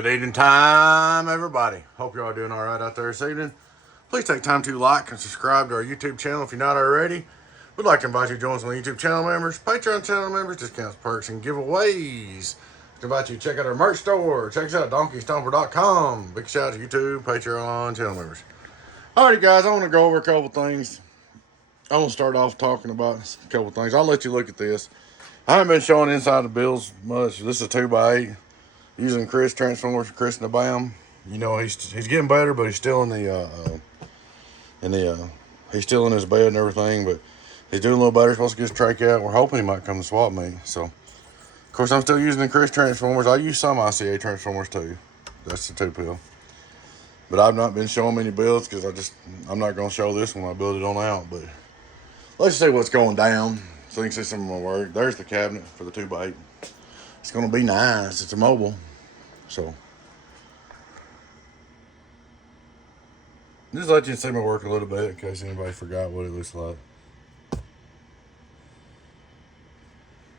Good evening time, everybody. Hope you all doing all right out there this evening. Please take time to like and subscribe to our YouTube channel if you're not already. We'd like to invite you to join us on the YouTube channel members, Patreon channel members, discounts, perks, and giveaways. We invite you to check out our merch store. Check us out at donkeystomper.com. Big shout out to YouTube, Patreon channel members. Alrighty, guys, I want to go over a couple things. I want to start off talking about a couple things. I'll let you look at this. I haven't been showing inside the builds much. This is a 2x8. Using Chris Transformers, Chris in the BAM. You know, he's getting better, but he's still he's still in his bed and everything, but he's doing a little better. He's supposed to get his trach out. We're hoping he might come to swap me. So, of course, I'm still using the Chris Transformers. I use some ICA Transformers too. That's the 2-pill. But I've not been showing many builds because I'm not going to show this when I build it on out. But let's see what's going down so you can see some of my work. There's the cabinet for the 2x8. It's going to be nice. It's a mobile. So, just let you see my work a little bit in case anybody forgot what it looks like.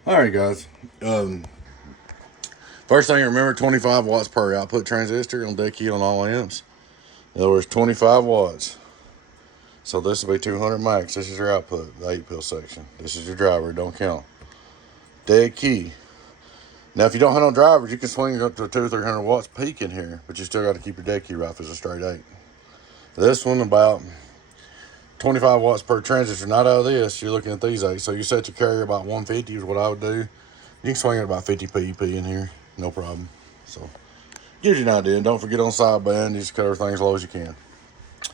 Alright, guys. First thing, remember 25 watts per output transistor on dead key on all amps. In other words, 25 watts. So this will be 200 max. This is your output, the 8-pill section. This is your driver, don't count. Dead key. Now, if you don't have no drivers, you can swing it up to 200 or 300 watts peak in here, but you still got to keep your dead key right if it's a straight 8. This one, about 25 watts per transistor. Not out of this, you're looking at these 8. So you set your carrier about 150 is what I would do. You can swing it about 50 PEP in here, no problem. So, gives you an idea. And don't forget on sideband, you just cut everything as low as you can. I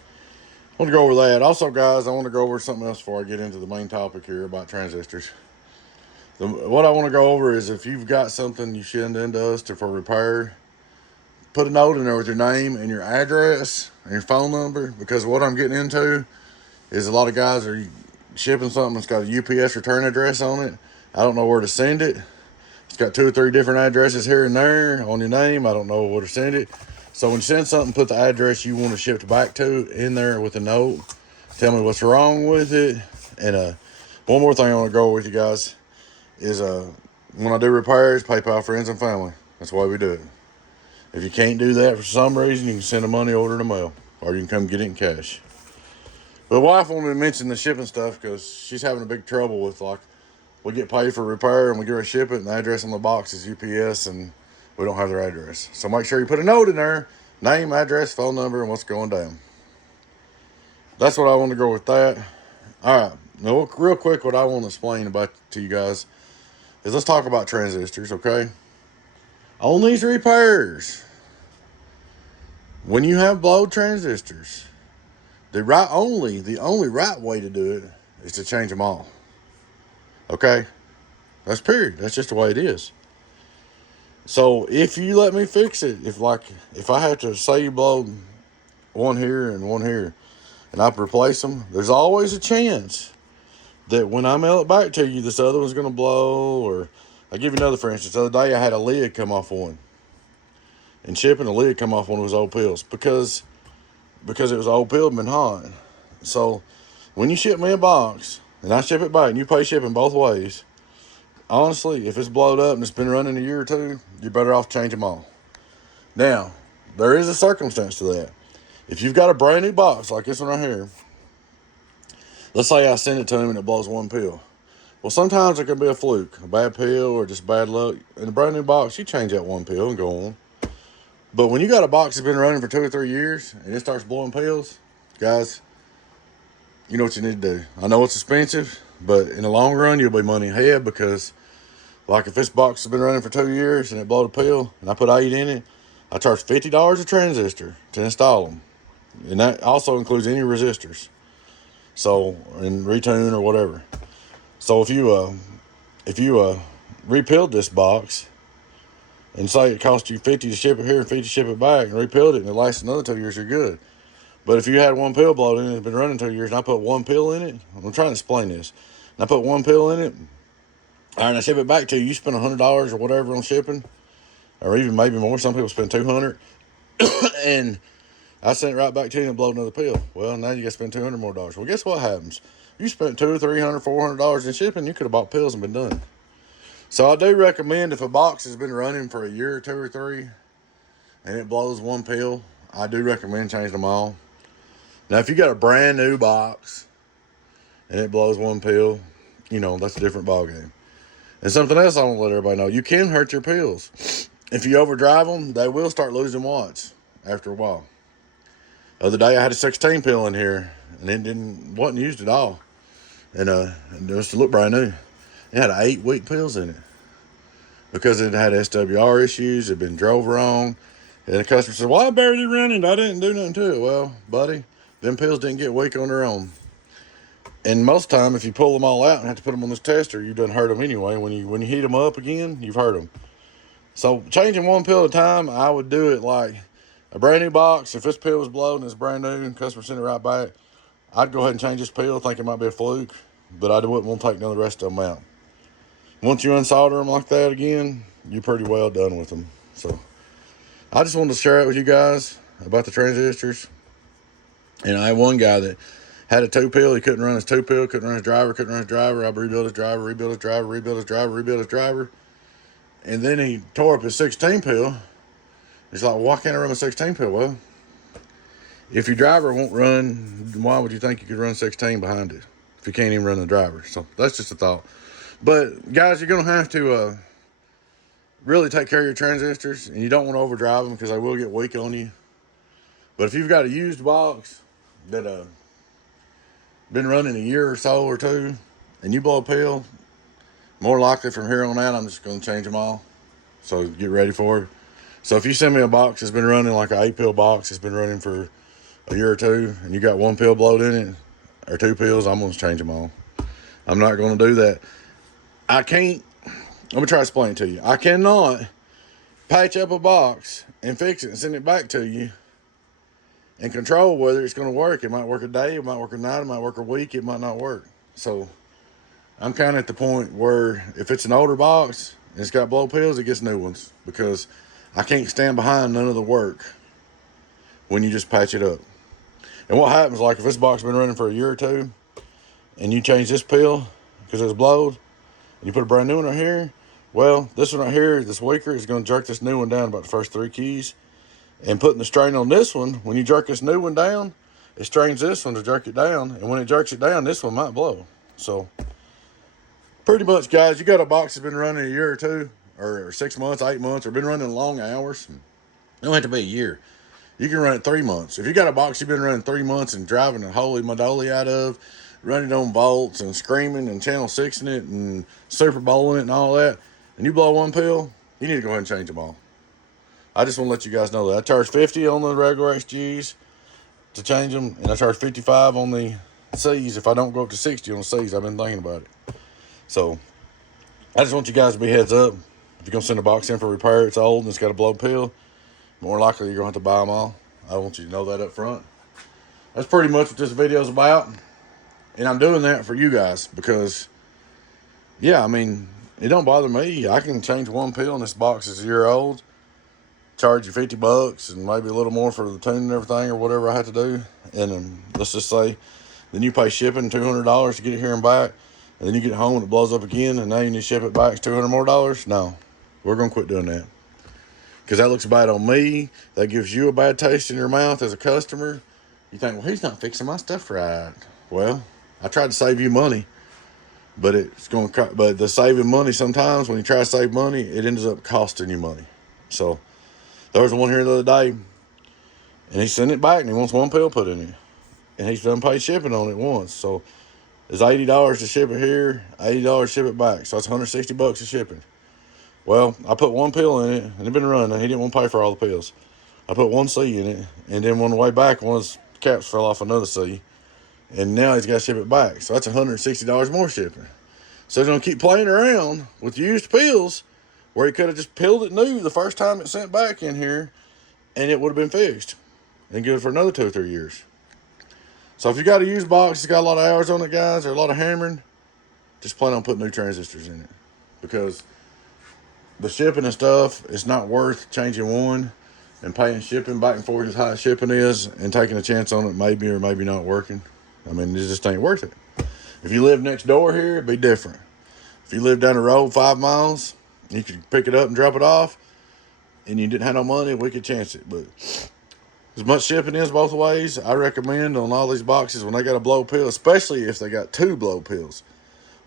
want to go over that. Also, guys, I want to go over something else before I get into the main topic here about transistors. What I want to go over is if you've got something you send in to us for repair, put a note in there with your name and your address and your phone number, because what I'm getting into is a lot of guys are shipping something that's got a UPS return address on it. I don't know where to send it. It's got 2 or 3 different addresses here and there on your name. I don't know where to send it. So when you send something, put the address you want to ship it back to in there with a note. Tell me what's wrong with it. And one more thing I want to go over with you guys is when I do repairs, PayPal friends and family. That's why we do it. If you can't do that for some reason, you can send a money order in the mail, or you can come get it in cash. But the wife wanted me to mention the shipping stuff because she's having a big trouble with, like, we get paid for repair and we get her to ship it, and the address on the box is UPS, and we don't have their address. So make sure you put a note in there, name, address, phone number, and what's going down. That's what I want to go with that. All right. Now, real quick, what I want to explain about to you guys is let's talk about transistors, okay? On these repairs, when you have blowed transistors, the only right way to do it is to change them all. Okay? That's period. That's just the way it is. So if you let me fix it, if I have to say you blow one here and one here, and I replace them, there's always a chance that when I mail it back to you, this other one's going to blow. Or I'll give you another for instance. The other day I had a lid come off one. And shipping, a lid come off one of those old pills. Because it was old pill and been hot. So when you ship me a box, and I ship it back, and you pay shipping both ways, honestly, if it's blowed up and it's been running a year or two, you're better off change them all. Now, there is a circumstance to that. If you've got a brand new box, like this one right here, let's say I send it to him and it blows one pill. Well, sometimes it can be a fluke, a bad pill, or just bad luck. In a brand new box, you change that one pill and go on. But when you got a box that's been running for 2 or 3 years and it starts blowing pills, guys, you know what you need to do. I know it's expensive, but in the long run, you'll be money ahead because, like, if this box has been running for 2 years and it blowed a pill and I put 8 in it, I charge $50 a transistor to install them. And that also includes any resistors. So, and retune or whatever. So if you repilled this box and say it cost you 50 to ship it here and 50 to ship it back, and repilled it and it lasts another 2 years, you're good. But if you had one pill blowed in it and it's been running 2 years and I put one pill in it, I'm trying to explain this, and I put one pill in it, all right, and I ship it back to you, you spend $100 or whatever on shipping, or even maybe more. Some people spend $200, and I sent it right back to you and blowed another pill. Well, now you got to spend $200 more. Well, guess what happens? You spent $200, $300, $400 in shipping. You could have bought pills and been done. So I do recommend if a box has been running for a year or 2 or 3, and it blows one pill, I do recommend changing them all. Now, if you got a brand new box and it blows one pill, you know, that's a different ballgame. And something else I want to let everybody know, you can hurt your pills. If you overdrive them, they will start losing watts after a while. The other day I had a 16 pill in here, and it wasn't used at all. And it just looked brand new. It had 8 weak pills in it because it had SWR issues. It had been drove wrong. And the customer said, well, I barely running. I didn't do nothing to it. Well, buddy, them pills didn't get weak on their own. And most time, if you pull them all out and have to put them on this tester, you done hurt them anyway. When you heat them up again, you've hurt them. So changing one pill at a time, I would do it like a brand new box. If this pill was blown and it's brand new and customer sent it right back, I'd go ahead and change this pill, think it might be a fluke, but I wouldn't want to take none of the rest of them out. Once you unsolder them like that again, you're pretty well done with them. So I just wanted to share it with you guys about the transistors. And I had one guy that had a 2 pill. He couldn't run his 2 pill, couldn't run his driver, couldn't run his driver. I rebuilt his driver, rebuilt his driver, rebuilt his driver, rebuilt his driver. And then he tore up his 16 pill. He's like, well, why can't I run a 16 pill? Well, if your driver won't run, why would you think you could run 16 behind it if you can't even run the driver? So that's just a thought. But guys, you're going to have to really take care of your transistors, and you don't want to overdrive them because they will get weak on you. But if you've got a used box that been running a year or so or two, and you blow a pill, more likely from here on out, I'm just going to change them all. So get ready for it. So if you send me a box that's been running like an 8 pill box, it's been running for a year or two, and you got 1 pill blowed in it, or 2 pills, I'm going to change them all. I'm not going to do that. I can't, let me try to explain it to you. I cannot patch up a box and fix it and send it back to you and control whether it's going to work. It might work a day, it might work a night, it might work a week, it might not work. So I'm kind of at the point where if it's an older box and it's got blow pills, it gets new ones, because I can't stand behind none of the work when you just patch it up. And what happens, like if this box has been running for a year or two and you change this pill because it was blowed and you put a brand new one right here, well, this one right here, this weaker, is going to jerk this new one down about the first 3 keys. And putting the strain on this one, when you jerk this new one down, it strains this one to jerk it down. And when it jerks it down, this one might blow. So pretty much, guys, you got a box that's been running a year or two, or 6 months, 8 months, or been running long hours. It don't have to be a year. You can run it 3 months. If you got a box you've been running 3 months and driving a holy moly out of, running on volts and screaming and channel 6ing it and Super Bowling it and all that, and you blow 1 pill, you need to go ahead and change them all. I just want to let you guys know that. I charge $50 on the regular XGs to change them, and I charge $55 on the C's if I don't go up to 60 on the C's. I've been thinking about it. So I just want you guys to be heads up. If you're going to send a box in for repair, it's old and it's got a blow pill, more likely you're going to have to buy them all. I want you to know that up front. That's pretty much what this video is about. And I'm doing that for you guys because, yeah, I mean, it don't bother me. I can change 1 pill and this box is a year old. Charge you $50 and maybe a little more for the tune and everything or whatever I have to do. And let's just say, then you pay shipping $200 to get it here and back. And then you get it home and it blows up again, and now you need to ship it back. It's $200 more. No, we're going to quit doing that. Because that looks bad on me. That gives you a bad taste in your mouth as a customer. You think, well, he's not fixing my stuff right. Well, I tried to save you money. But but the saving money, sometimes when you try to save money, it ends up costing you money. So there was one here the other day, and he sent it back, and he wants 1 pill put in it. And he's done paid shipping on it once. So it's $80 to ship it here, $80 to ship it back. So that's $160 of shipping. Well, I put 1 pill in it, and it's been running. He didn't want to pay for all the pills. I put 1 C in it, and then on the way back, one of his caps fell off another C. And now he's got to ship it back. So that's $160 more shipping. So he's going to keep playing around with used pills where he could have just pilled it new the first time it sent back in here, and it would have been fixed and good for another 2 or 3 years. So if you got a used box, it's got a lot of hours on it, guys, or a lot of hammering, just plan on putting new transistors in it. Because the shipping and stuff, it's not worth changing one and paying shipping back and forth as high as shipping is and taking a chance on it maybe or maybe not working. I mean, it just ain't worth it. If you live next door here, it'd be different. If you live down the road 5 miles, you could pick it up and drop it off, and you didn't have no money, we could chance it. But as much shipping is both ways, I recommend on all these boxes when they got a blow pill, especially if they got 2 blow pills.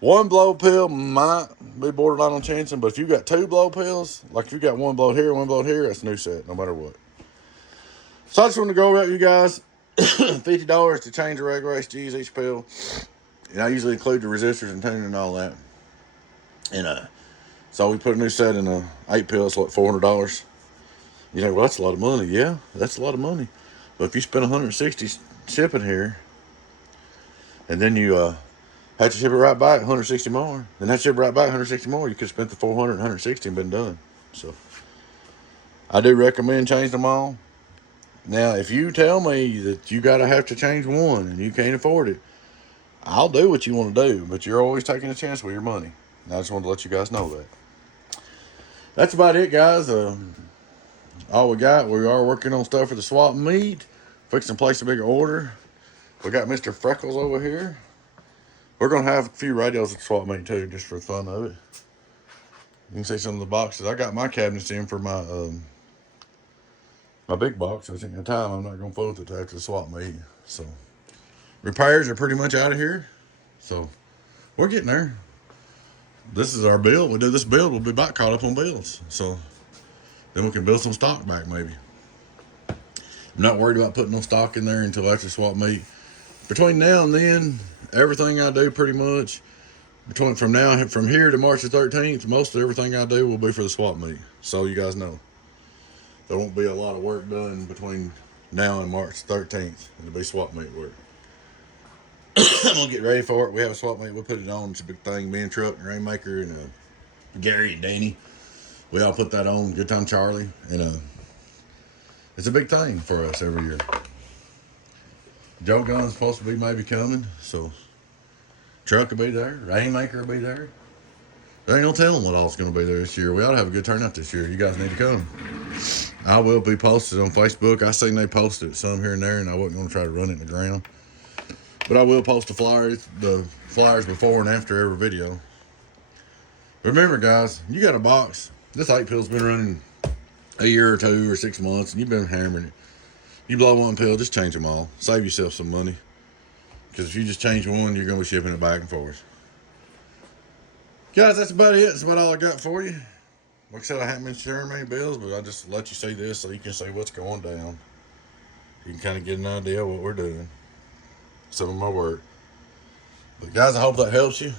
1 blow pill might be borderline on chancing, but if you got 2 blow pills, like if you got 1 blow here, 1 blow here, that's a new set, no matter what. So I just want to go over you guys. $50 to change the regular HGs each pill. And I usually include the resistors and tuning and all that. And so we put a new set in a 8 pill, it's like $400. You know, well, that's a lot of money. Yeah, that's a lot of money. But if you spend $160 shipping here, and then you had to ship it right back, $160 more, then that ship right back, $160 more, you could have spent the $400 and $160 and been done. So I do recommend changing them all. Now, if you tell me that you gotta have to change one and you can't afford it, I'll do what you want to do, but you're always taking a chance with your money. And I just wanted to let you guys know that. That's about it, guys. All we got, we are working on stuff for the swap meet. Fixing to place a bigger order. We got Mr. Freckles over here. We're going to have a few radios at the swap meet too, just for the fun of it. You can see some of the boxes. I got my cabinets in for my my big box. I think at the time I'm not going to fool with it after the swap meet. So repairs are pretty much out of here. So we're getting there. This is our build. We do this build, we'll be back caught up on builds. So then we can build some stock back maybe. I'm not worried about putting no stock in there until after swap meet. Between now and then, everything I do pretty much, from here to March the 13th, most of everything I do will be for the swap meet. So you guys know. There won't be a lot of work done between now and March 13th. It'll be swap meet work. I'm gonna get ready for it. We have a swap meet. We'll put it on. It's a big thing. Me and Truck and Rainmaker and Gary and Danny. We all put that on. Good Time Charlie. And it's a big thing for us every year. Joe Gunn's supposed to be maybe coming. So Truck will be there. Rainmaker will be there. There ain't no telling what all's gonna be there this year. We ought to have a good turnout this year. You guys need to come. I will be posted on Facebook. I seen they posted some here and there, and I wasn't gonna try to run it in the ground. But I will post the flyers before and after every video. Remember, guys, you got a box. This 8 pill's been running a year or 2 or 6 months, and you've been hammering it. You blow 1 pill, just change them all. Save yourself some money. Because if you just change one, you're going to be shipping it back and forth. Guys, that's about it. That's about all I got for you. Like I said, I haven't been sharing many bills, but I just let you see this so you can see what's going down. You can kind of get an idea of what we're doing. Some of my work. But guys, I hope that helps you.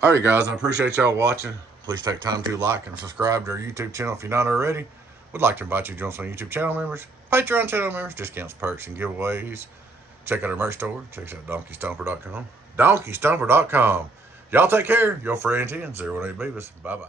Alright guys, I appreciate y'all watching. Please take time to like and subscribe to our YouTube channel if you're not already. We'd like to invite you to join us on YouTube channel members, Patreon channel members, discounts, perks, and giveaways. Check out our merch store. Check us out DonkeyStomper.com. DonkeyStomper.com. Y'all take care. Your friend 10-08 Beavis. Bye-bye.